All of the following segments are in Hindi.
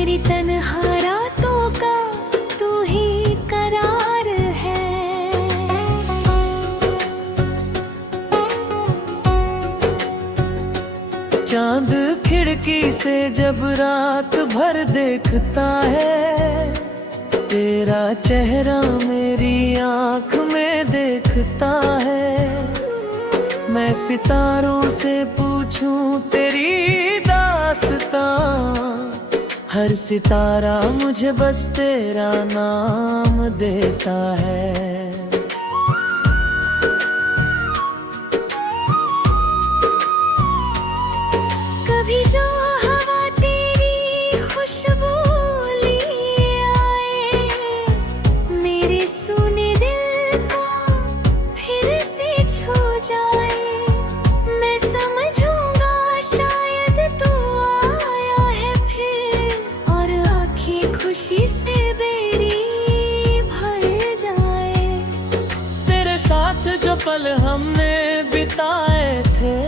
मेरी तन्हा रातों का तू ही करार है। चांद खिड़की से जब रात भर देखता है, तेरा चेहरा मेरी आँख में देखता है। मैं सितारों से पूछूं तेरी दास्तां, हर सितारा मुझे बस तेरा नाम देता है। कभी जो हवा तेरी खुशबू लिए आए, मेरे सूने दिल को फिर से छू जाए। मैं समझूंगा शायद तू आया है फिर, और आंखें खुशी से मेरी भर जाए। तेरे साथ जो पल हमने बिताए थे,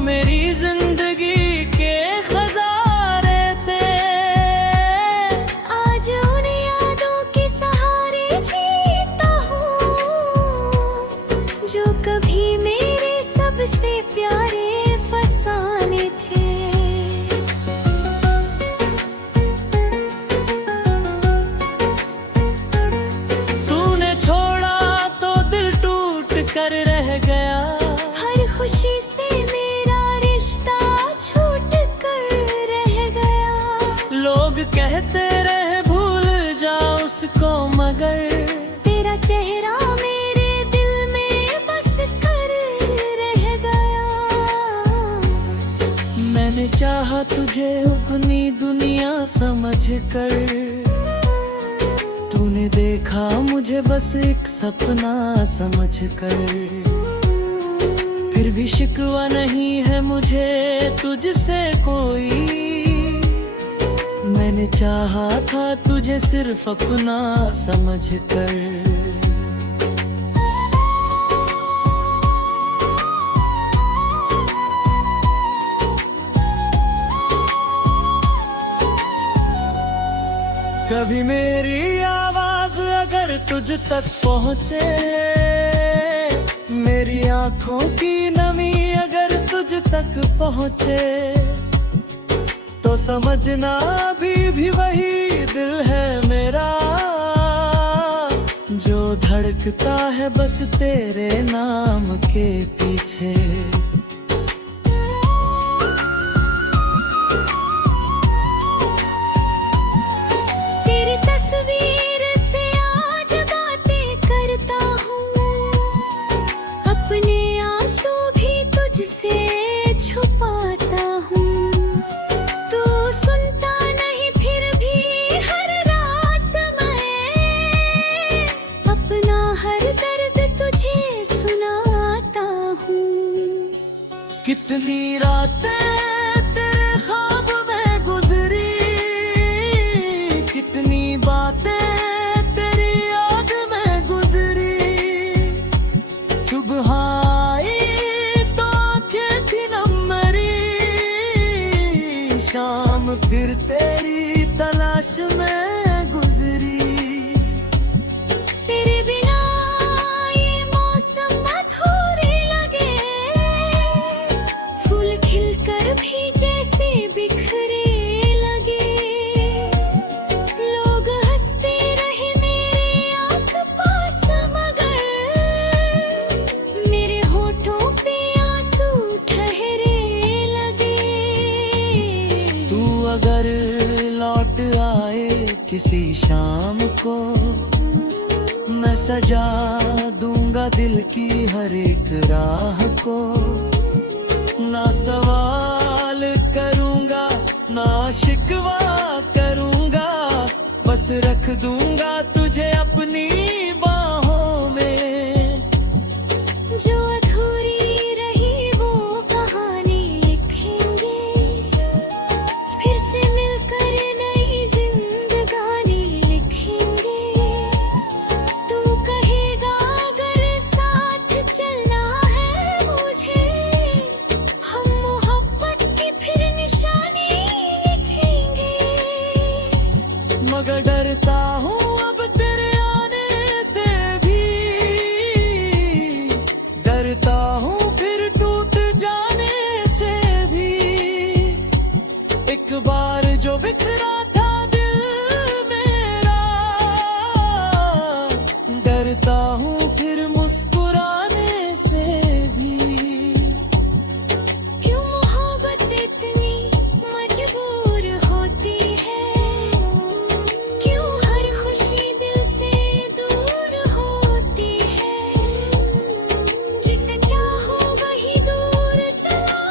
मेरी जिंदगी के खजाने थे। आज उन यादों के सहारे जीता हूँ, जो कभी मेरे सबसे प्यारे फसाने थे। तूने छोड़ा तो दिल टूट कर रह गया, हर खुशी से लोग कहते रहे भूल जाओ उसको, मगर तेरा चेहरा मेरे दिल में बस कर रह गया। मैंने चाहा तुझे अपनी दुनिया समझ कर, तूने देखा मुझे बस एक सपना समझ कर। फिर भी शिकवा नहीं है मुझे तुझसे कोई, मैंने चाहा था तुझे सिर्फ अपना समझ कर। कभी मेरी आवाज अगर तुझ तक पहुंचे, मेरी आंखों की नमी अगर तुझ तक पहुंचे, तो समझना अभी भी वही दिल है मेरा, जो धड़कता है बस तेरे नाम के पीछे। तेरी तस्वीर से आज बातें करता हूँ, अपने आंसू भी तुझसे छुपाता हूँ। कितनी रातें तेरे ख्वाब में गुजरी, कितनी बातें तेरी याद में गुजरी। सुबह आई तो आँखें थी नम मरी, शाम फिर तेरी तलाश में गुजरी। अगर लौट आए किसी शाम को, मैं सजा दूंगा दिल की हर एक राह को। ना सवाल करूंगा ना शिकवा करूंगा, बस रख दूंगा तुझे अपनी बाहों में। जो अधूरी रही वो कहानी लिखेंगे, फिर से मिलकर नई जिंदगानी लिखेंगे। तू कहेगा अगर साथ चलना है मुझे, हम मोहब्बत की फिर निशानी मगर डरता हूँ अब तेरे आने से भी, डरता हूँ फिर टूट जाने से भी। एक बार जो बिखरा था दिल मेरा, डरता हूँ फिर मुस्कुराने से भी। क्यों मोहब्बत इतनी मजबूर होती है, क्यों हर खुशी दिल से दूर होती है। जिसे चाहो वही दूर चला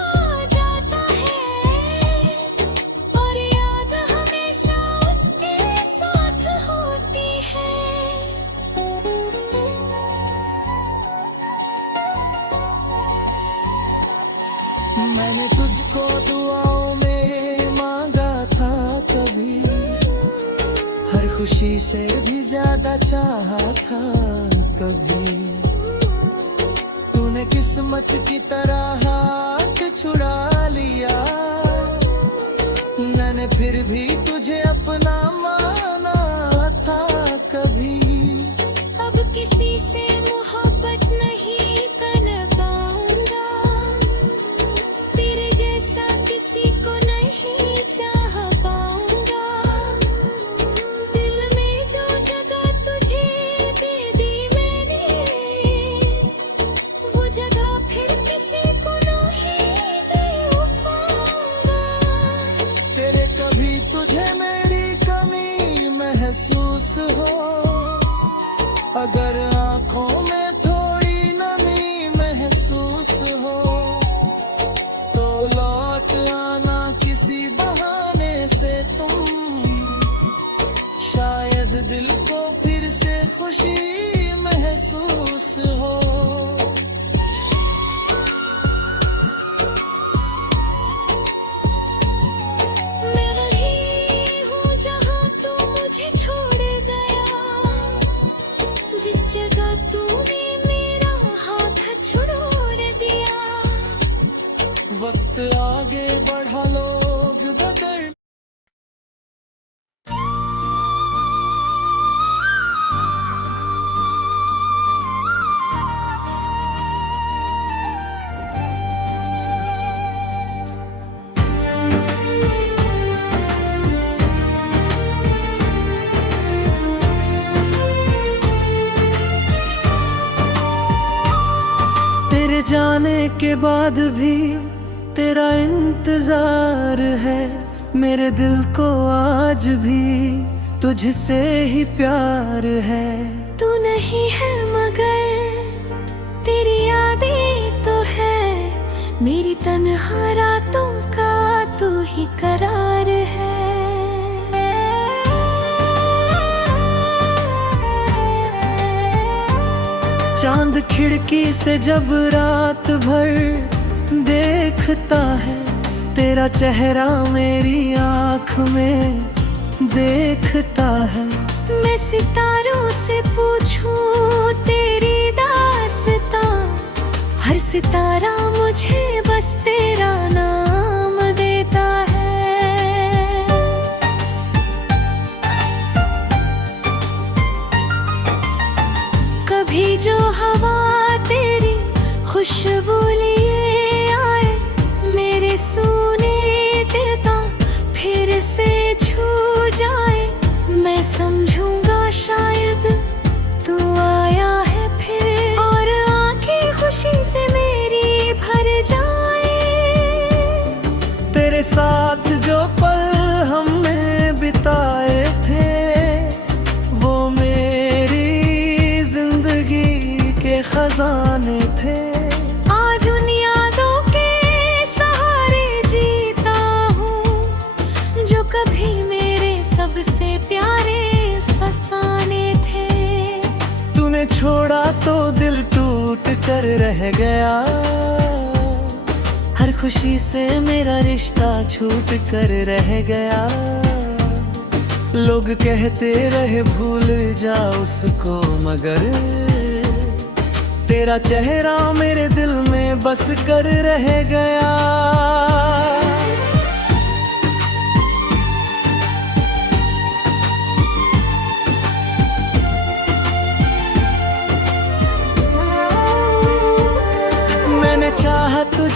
जाता है, और याद हमेशा उसके साथ होती है। मैंने तुझको दुआओं में मांगा था कभी, हर खुशी से भी ज्यादा चाहा था कभी। तूने किस्मत की तरह हाथ छुड़ा लिया, मैंने फिर भी तुझे अपना माना था कभी। अब किसी से मोहब्बत नहीं कर पाऊंगा, तेरे जैसा किसी को नहीं चाह पाऊंगा। दिल में जो जगह तुझे दे दी मैंने, वो जगह फिर किसी को नहीं दे पाऊंगा। तेरे कभी तुझे मेरी कमी महसूस हो, अगर आंखों में थोड़ी नमी महसूस हो, तो लौट आना किसी बहाने से तुम, शायद दिल को फिर से खुशी महसूस हो। मैं वही हूँ जहाँ तू मुझे छोड़ गया, जिस जगह तूने मेरा हाथ छुड़ोर दिया। वक्त आगे बढ़ा लोग बदल, तेरे जाने के बाद भी तेरा इंतजार है। मेरे दिल को आज भी तुझसे ही प्यार है। तू नहीं है मगर तेरी यादें तो है, मेरी तन्हा रातों का तू ही करार है। चांद खिड़की से जब रात भर देखता है, तेरा चेहरा मेरी आँख में देखता है। मैं सितारों से पूछूं तेरी दास्तां, हर सितारा मुझे बस तेरा नाम देता है। कभी जो हवा तेरी खुशबू लिए आए मेरे सूने देता, फिर से छू जाए, मैं समझूंगा शायद तू आया है फिर, और आंखें खुशी से मेरी भर जाए। तेरे साथ जो पल हमने बिताए थे, वो मेरी जिंदगी के खजाने थे। आज उन यादों के सहारे जीता हूँ, जो कभी मेरे सबसे प्यारे फसाने थे। तूने छोड़ा तो दिल टूट कर रह गया, हर खुशी से मेरा रिश्ता छूट कर रह गया। लोग कहते रहे भूल जा उसको, मगर तेरा चेहरा मेरे दिल में बस कर रह गया।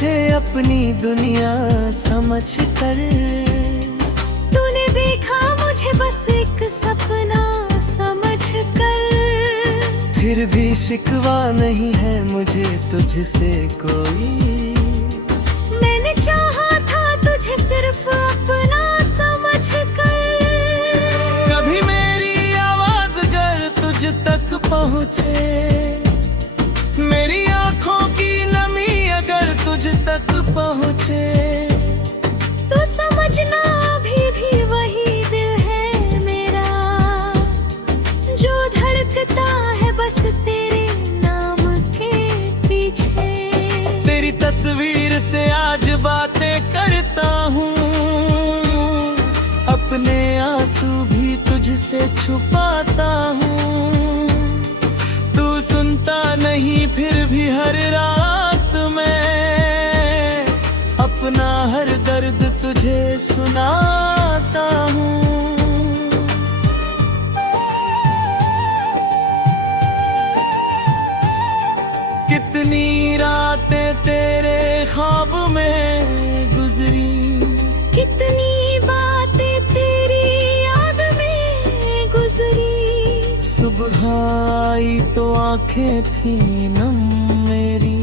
मुझे अपनी दुनिया समझ कर। तूने देखा मुझे बस एक सपना समझ कर। फिर भी शिकवा नहीं है मुझे तुझसे कोई। मैंने चाहा था तुझे सिर्फ अपना समझ कर। कभी मेरी आवाज अगर तुझ तक पहुँचे, मेरी आंखों की नमी अगर तुझ तक पहुँचे, तो समझना अभी भी वही दिल है मेरा, जो धड़कता है बस तेरे नाम के पीछे। तेरी तस्वीर से आज बातें करता हूँ, अपने आंसू भी तुझसे छुपाता हूँ। तू सुनता नहीं फिर भी हर रात मैं अपना हर दर्द तुझे सुनाता हूँ। कितनी रातें तेरे ख्वाब में गुजरी, कितनी बातें तेरी याद में गुजरी। सुबह आई तो आंखें थी नम मेरी,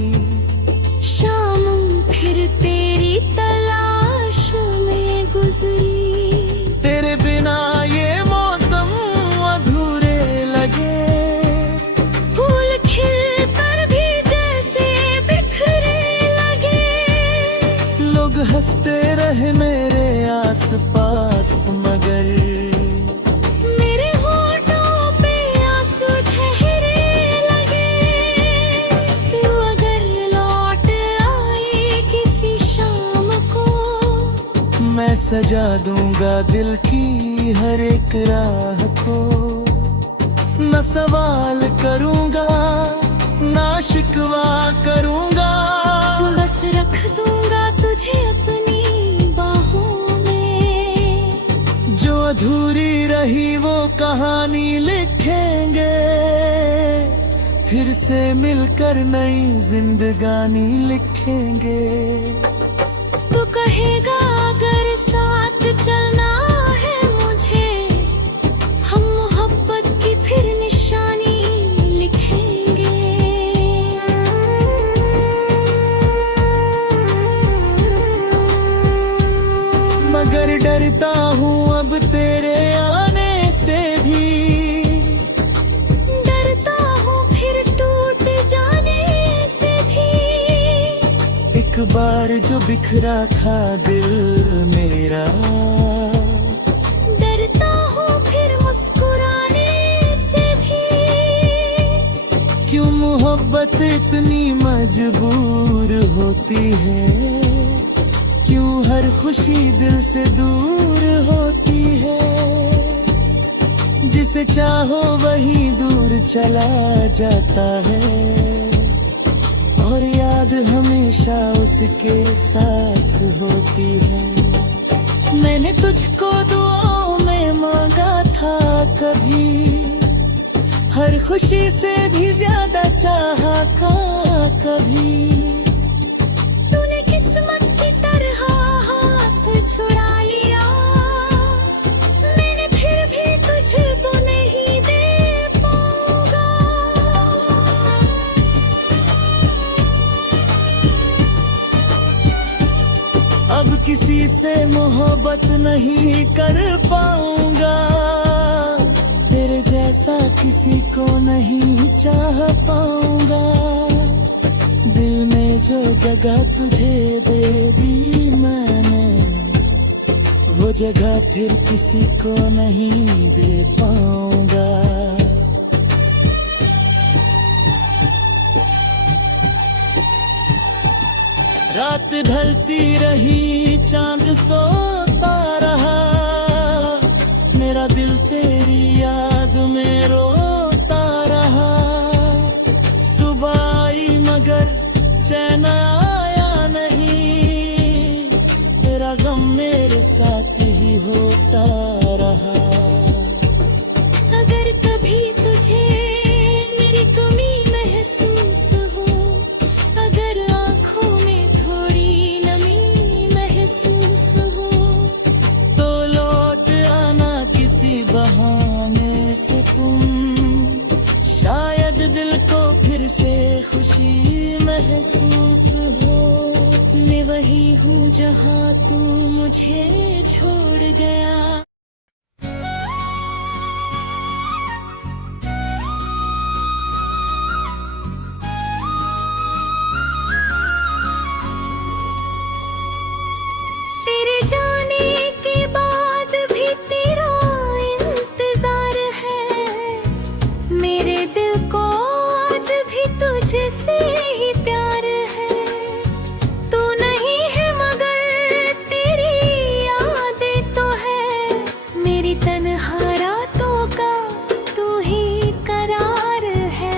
शाम फिर तेरी तलाश में गुजरी। तेरे बिना ये मौसम अधूरे लगे, फूल खिल कर भी जैसे बिखरे लगे। लोग हंसते रहे मेरे आसपास मगर मेरे होठों पे आंसू ठहरे लगे। तू अगर लौट आए किसी शाम को, मैं सजा दूंगा दिल की हर एक राह को। न सवाल करूंगा ना शिकवा करूंगा, बस रख दूंगा तुझे अपनी बाहों में। जो अधूरी रही वो कहानी लिखेंगे, फिर से मिलकर नई जिंदगानी लिखेंगे। तू कहेगा अगर साथ चलना है मुझे, हम मोहब्बत की फिर निशानी लिखेंगे। मगर डरता हूँ अब तेरे आने से भी, डरता हूँ फिर टूट जाने से भी। एक बार जो बिखरा था दिल मेरा, डरता हूँ फिर मुस्कुराने से भी। क्यों मोहब्बत इतनी मजबूर होती है, क्यों हर खुशी दिल से दूर होती है। जिसे चाहो वही दूर चला जाता है, और याद हमेशा उसके साथ होती है। मैंने तुझको दुआओं में मांगा था कभी, हर खुशी से भी ज्यादा चाहा था कभी। तूने किस्मत की तरह हाथ छुड़ा लिया, मैंने फिर भी तुझको नहीं दे पाऊंगा। अब किसी से मोहब्बत नहीं कर पाऊंगा, तेरे जैसा किसी को नहीं चाह पाऊंगा। दिल में जो जगह तुझे दे दी मैंने, वो जगह फिर किसी को नहीं दे पाऊंगा। रात ढलती रही चांद सोता रहा, मेरा दिल तेरी याद में रोता रहा। सुबह आई मगर चैन आया नहीं, तेरा गम मेरे साथ ही होता रहा। अगर कभी तुझे मेरी कमी महसूस हो, अगर आँखों में थोड़ी पास हो। मैं वही हूँ जहाँ तू मुझे छोड़ गया। तेरे जाने के बाद भी तेरा इंतजार है। मेरे दिल को आज भी तुझसे ही प्यार है। तू नहीं है मगर तेरी यादें तो है। मेरी तन्हा रातों का तू ही करार है।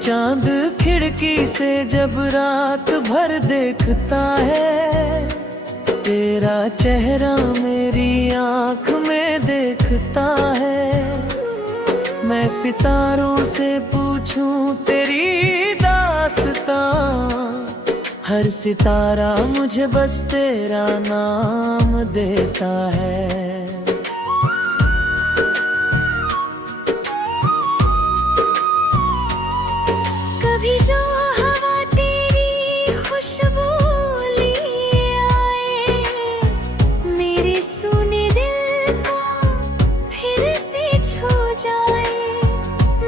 चांद खिड़की से जब रात भर देखता है, तेरा चेहरा मेरी आँख में देखता है। मैं सितारों से पूछूं तेरी दास्तां, हर सितारा मुझे बस तेरा नाम देता है। कभी जो हवा तेरी खुशबू लिए आए, मेरे सूने दिल को फिर से छू जाए।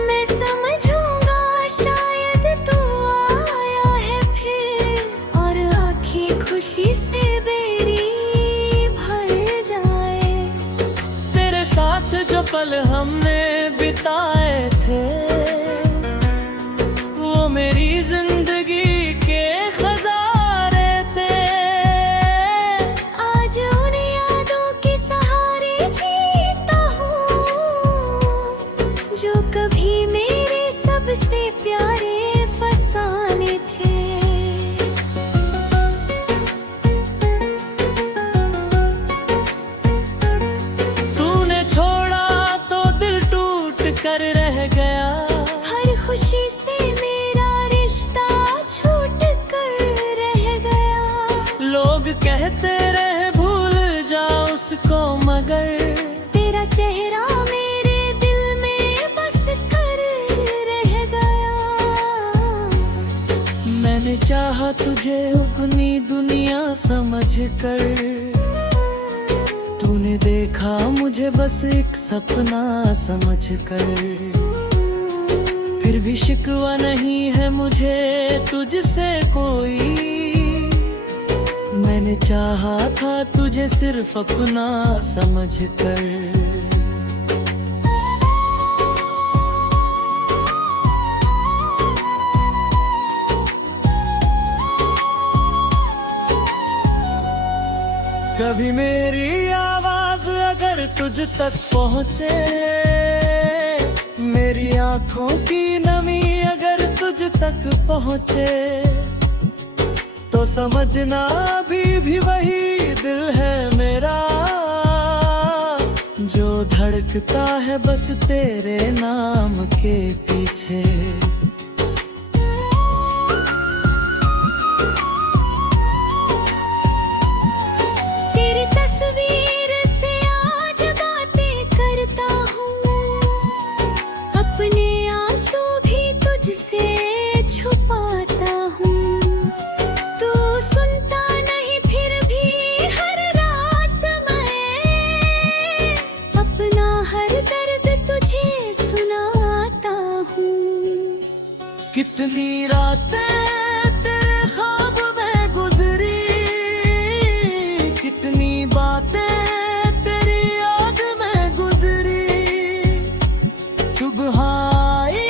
मैं समझूंगा शायद तू आया है फिर, और आंखें खुशी से मेरी भर जाए। तेरे साथ जो पल हमने बिताए थे, मेरी जिंदगी के खजारे थे। आज उन यादों के सहारे जीता हूँ, जो कभी मेरे सबसे प्यारे फसाने थे। तूने छोड़ा तो दिल टूट कर रह गया। हर खुशी से कहते रहे भूल जा उसको, मगर तेरा चेहरा मेरे दिल में बस कर रह गया। मैंने चाहा तुझे अपनी दुनिया समझकर, तूने देखा मुझे बस एक सपना समझकर। फिर भी शिकवा नहीं है मुझे तुझसे कोई, मैंने चाहा था तुझे सिर्फ अपना समझकर। कभी मेरी आवाज अगर तुझ तक पहुँचे, मेरी आँखों की नमी अगर तुझ तक पहुँचे, तो समझना अभी भी वही दिल है मेरा, जो धड़कता है बस तेरे नाम के पीछे। तेरी तस्वीर से आज बातें करता हूँ, अपने आंसू भी तुझसे छुपाता हूँ। कितनी रातें तेरे ख्वाब में गुजरी, कितनी बातें तेरी याद में गुजरी। सुबह आई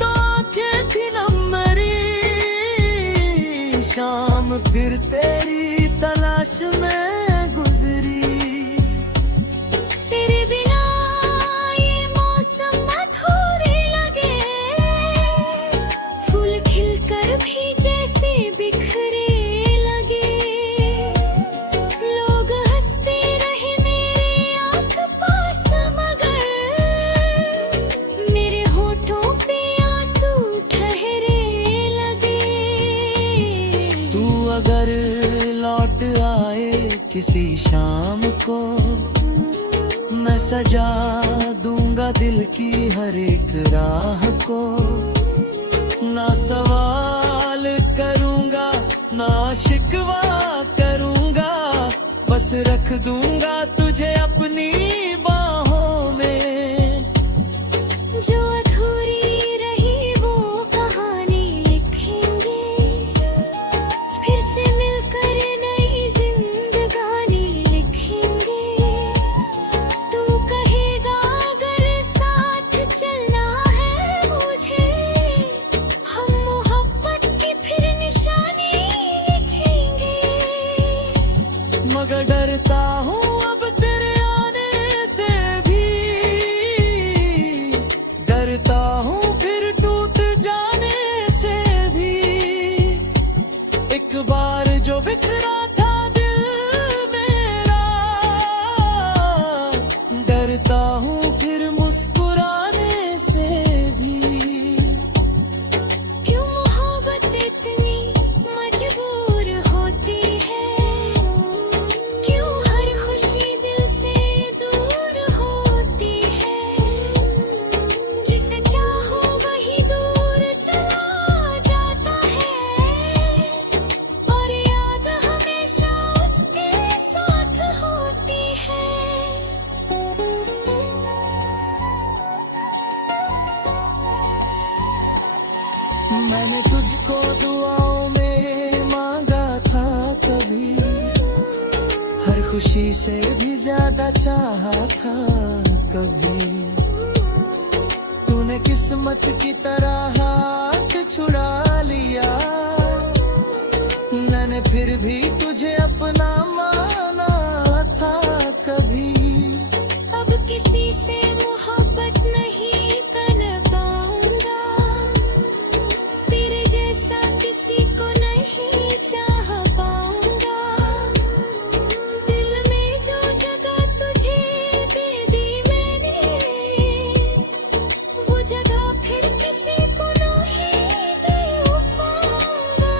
तो आँखें थी नम मरी, शाम फिर तेरी तलाश में गुजरी। किसी शाम को मैं सजा दूंगा दिल की हर एक राह को, ना सवाल करूंगा ना शिकवा करूंगा, बस रख दूंगा तुझे अपनी बाहों में। जो अधूरी रही वो कहानी लिखेंगे, फिर से मिलकर नई जिंदगानी लिखेंगे। तू कहेगा अगर साथ चलना है मुझे, हम मोहब्बत की फिर निशानी लिखेंगे। मगर डरता हूँ अब तेरे आने से भी, डरता हूँ फिर टूट जाने से भी। एक बार जो बिखरा था दिल मेरा, डरता हूँ फिर मुस्कुराने से भी। क्यों मोहब्बत इतनी मजबूर होती है, क्यों हर खुशी दिल से दूर होती है। जिसे चाहो वही दूर चला जाता है, और याद हमेशा उसके साथ होती है। मैंने तुझको दुआओं में मांगा था कभी, हर खुशी से भी ज्यादा चाहा था कभी। तूने किस्मत की तरह हाथ छुड़ा लिया, मैंने फिर भी तुझे अपना माना था कभी। अब किसी से मोहब्बत नहीं कर पाऊंगा, तेरे जैसा किसी को नहीं चाह पाऊंगा। दिल में जो जगह तुझे दे दी मैंने, वो जगह फिर किसी को नहीं दे पाऊंगा।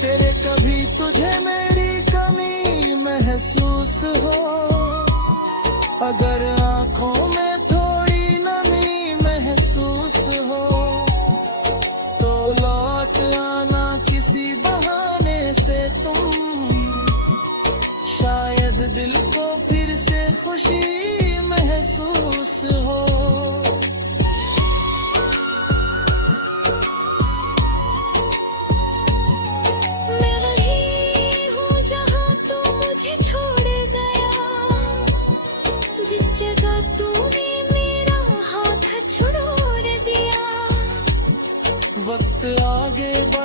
तेरे कभी तुझे मेरी कमी महसूस हो, अगर आंखों में थोड़ी नमी महसूस हो, तो लौट आना किसी बहाने से तुम, शायद दिल को फिर से खुशी महसूस हो। मैं वही हूँ जहाँ तू मुझे छोड़ गया, जिस जगह तूने मेरा हाथ छोड़ दिया। वक्त आगे बढ़